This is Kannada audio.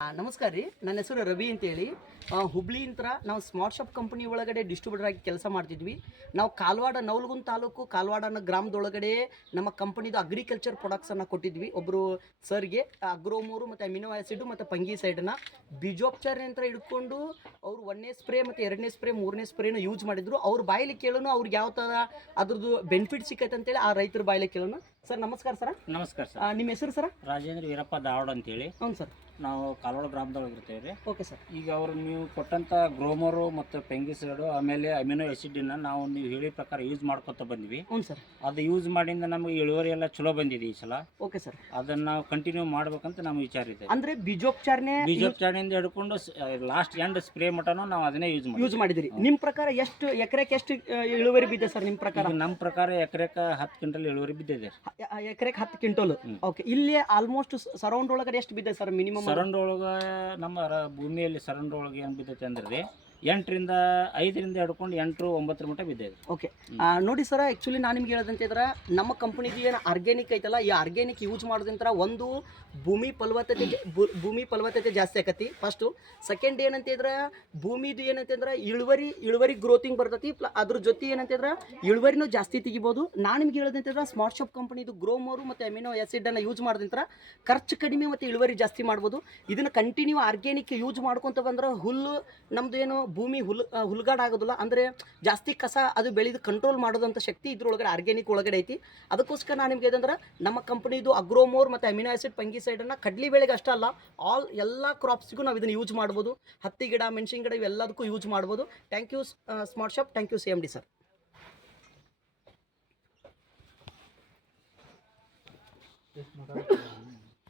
ನಮಸ್ಕಾರ ರೀ. ನನ್ನ ಹೆಸರು ರವಿ ಅಂತೇಳಿ. ಹುಬ್ಳಿಯಿಂದ ನಾವು ಸ್ಮಾರ್ಟ್ ಶಾಪ್ ಕಂಪನಿ ಒಳಗಡೆ ಡಿಸ್ಟ್ರಿಬ್ಯೂಟರ್ ಆಗಿ ಕೆಲಸ ಮಾಡ್ತಿದ್ವಿ. ನಾವು ಕಾಲ್ವಾಡ ನವಲಗುಂದ ತಾಲೂಕು ಕಾಲ್ವಾಡ ಅನ್ನೋ ಗ್ರಾಮದೊಳಗಡೆ ನಮ್ಮ ಕಂಪನಿದು ಅಗ್ರಿಕಲ್ಚರ್ ಪ್ರಾಡಕ್ಟ್ಸನ್ನು ಕೊಟ್ಟಿದ್ವಿ ಒಬ್ಬರು ಸರ್ಗೆ. ಅಗ್ರೋಮೋರು ಮತ್ತು ಅಮಿನೋ ಆ್ಯಸಿಡು ಮತ್ತು ಫಂಗಿಸೈಡನ್ನು ಬೀಜೋಪಚಾರ ಯಂತ್ರ ಹಿಡ್ಕೊಂಡು ಅವರು 1ನೇ ಸ್ಪ್ರೇ ಮತ್ತು 2ನೇ ಸ್ಪ್ರೇ 3ನೇ ಸ್ಪ್ರೇನು ಯೂಸ್ ಮಾಡಿದ್ರು. ಅವ್ರ ಬಾಯಲ್ಲಿ ಕೇಳೋನು ಅವ್ರಿಗೆ ಯಾವ ಥರ ಅದ್ರದ್ದು ಬೆನಿಫಿಟ್ ಸಿಕ್ಕೈತೆ ಅಂತೇಳಿ ಆ ರೈತರ ಬಾಯಲ್ಲಿ ಕೇಳೋಣ. ಸರ್ ನಮಸ್ಕಾರ ಸರ್. ನಮಸ್ಕಾರ ಸರ್. ನಿಮ್ಮ ಹೆಸರು ಸರ್? ರಾಜೇಂದ್ರ ವೀರಪ್ಪ ದಾವಡ್ ಅಂತೇಳಿ. ಹ್ಞೂ ಸರ್. ನಾವು ಕಾಲ್ವಾಡ ಗ್ರಾಮದೊಳಗೆ ಇರ್ತೇವೆ ರೀ. Okay sir. ಈಗ ಅವರು ನೀವು ಕೊಟ್ಟಂಥ ಗ್ರೋಮರು ಮತ್ತು ಪೆಂಗಿಸೈಡು ಆಮೇಲೆ ಅಮಿನೋ ಆ್ಯಸಿಡನ್ನ ನಾವು ನೀವು ಹೇಳಿದ ಪ್ರಕಾರ ಯೂಸ್ ಮಾಡ್ಕೊತ ಬಂದ್ವಿ. ಹ್ಞೂ ಸರ್. ಅದು ಯೂಸ್ ಮಾಡಿಂದ ನಮಗೆ ಇಳುವರಿ ಎಲ್ಲ ಚಲೋ ಬಂದಿದೆ ಈ ಸಲ. Okay sir. ಅದನ್ನು ನಾವು ಕಂಟಿನ್ಯೂ ಮಾಡ್ಬೇಕಂತ ನಮ್ಮ ವಿಚಾರ ಇದೆ. ಅಂದರೆ ಬೀಜೋಪಚಾರದಿಂದ ಹಿಡ್ಕೊಂಡು ಲಾಸ್ಟ್ ಎಂಡ್ ಸ್ಪ್ರೇ ಮಟನು ನಾವು ಅದನ್ನೇ ಯೂಸ್ ಮಾಡಿದಿರಿ. ನಿಮ್ಮ ಪ್ರಕಾರ ಎಷ್ಟು ಎಕರೆಗೆ ಎಷ್ಟು ಇಳುವರಿ ಬಿದ್ದೆ ಸರ್ ನಿಮ್ಮ ಪ್ರಕಾರ? ನಮ್ಮ ಪ್ರಕಾರ ಎಕರೆಗೆ 10 ಕ್ವಿಂಟಲ್ ಇಳುವರಿ ಬಿದ್ದಿದೆ. ಎಕರೆಗೆ 10 ಕ್ವಿಂಟಲ್. ಓಕೆ. ಇಲ್ಲಿ ಆಲ್ಮೋಸ್ಟ್ ಸರೌಂಡ್ ಒಳಗಡೆ ಎಷ್ಟು ಬಿದ್ದೆ ಸರ್ ಮಿನಿಮಮ್? ಸರೌಂಡ್ ಒಳಗೆ ನಮ್ಮ ಭೂಮಿಯಲ್ಲಿ ಸರೌಂಡ್ ಒಳಗೆ ಏನು ಬಿದ್ದೈತೆ ಅಂದ್ರೆ 8ರಿಂದ 5ರಿಂದ ಹಿಡ್ಕೊಂಡು 8, 9 ಮಟ್ಟ ಬಿದ್ದಿದೆ. ಓಕೆ. ನೋಡಿ ಸರ್, ಆ್ಯಕ್ಚುಲಿ ನಾನು ನಿಮ್ಗೆ ಹೇಳೋದಂತಿದ್ರೆ ನಮ್ಮ ಕಂಪ್ನಿದು ಏನು ಆರ್ಗ್ಯಾನಿಕ್ ಐತಲ್ಲ, ಈ ಆರ್ಗ್ಯಾನಿಕ್ ಯೂಸ್ ಮಾಡೋದ್ರಿಂದ ಒಂದು ಭೂಮಿ ಫಲವತ್ತತೆ ಜಾಸ್ತಿ ಆಕತಿ ಫಸ್ಟು. ಸೆಕೆಂಡ್ ಏನಂತಿದ್ರೆ ಭೂಮಿದು ಏನಂತಂದ್ರೆ ಇಳುವರಿ ಗ್ರೋತಿಂಗ್ ಬರ್ತೈತಿ. ಅದ್ರ ಜೊತೆ ಏನಂತಂದ್ರೆ ಇಳುವರಿನೂ ಜಾಸ್ತಿ ತೆಗಿಬೋದು. ನಾನು ನಿಮ್ಗೆ ಹೇಳೋದಂತಂದ್ರೆ ಸ್ಮಾರ್ಟ್ ಶಾಪ್ ಕಂಪ್ನಿದು ಗ್ರೋಮೋರು ಮತ್ತು ಅಮಿನೋ ಆ್ಯಸಿಡನ್ನು ಯೂಸ್ ಮಾಡೋದ್ರಿಂದ ಖರ್ಚು ಕಡಿಮೆ ಮತ್ತು ಇಳುವರಿ ಜಾಸ್ತಿ ಮಾಡ್ಬೋದು. ಇದನ್ನು ಕಂಟಿನ್ಯೂ ಆರ್ಗ್ಯಾನಿಕ್ ಯೂಸ್ ಮಾಡ್ಕೊತ ಬಂದ್ರೆ ಹುಲ್ಲು ನಮ್ಮದು ಏನು ಭೂಮಿ ಹುಲ್ಗಾಡಾಗೋದಿಲ್ಲ, ಅಂದರೆ ಜಾಸ್ತಿ ಕಸ ಅದು ಬೆಳೆದು ಕಂಟ್ರೋಲ್ ಮಾಡೋದಂಥ ಶಕ್ತಿ ಇದ್ರೊಳಗಡೆ ಆರ್ಗ್ಯಾನಿಕ್ ಒಳಗಡೆ ಐತಿ. ಅದಕ್ಕೋಸ್ಕರ ನಾನು ನಿಮ್ಗೆ ಏನಂದ್ರೆ ನಮ್ಮ ಕಂಪ್ನಿದು ಅಗ್ರೋಮೋರ್ ಮತ್ತು ಅಮಿನೋ ಆ್ಯಸಿಡ್ ಫಂಗಿಸೈಡನ್ನು ಕಡ್ಲಿ ಬೆಳೆಗೆ ಅಷ್ಟೇ ಅಲ್ಲ, ಎಲ್ಲ ಕ್ರಾಪ್ಸ್ಗೂ ನಾವು ಇದನ್ನು ಯೂಸ್ ಮಾಡ್ಬೋದು. ಹತ್ತಿ ಗಿಡ, ಮೆಣಸಿನ ಗಿಡ ಇವೆಲ್ಲದಕ್ಕೂ ಯೂಸ್ ಮಾಡ್ಬೋದು. Thank you smart shop. Thank you CMD sir.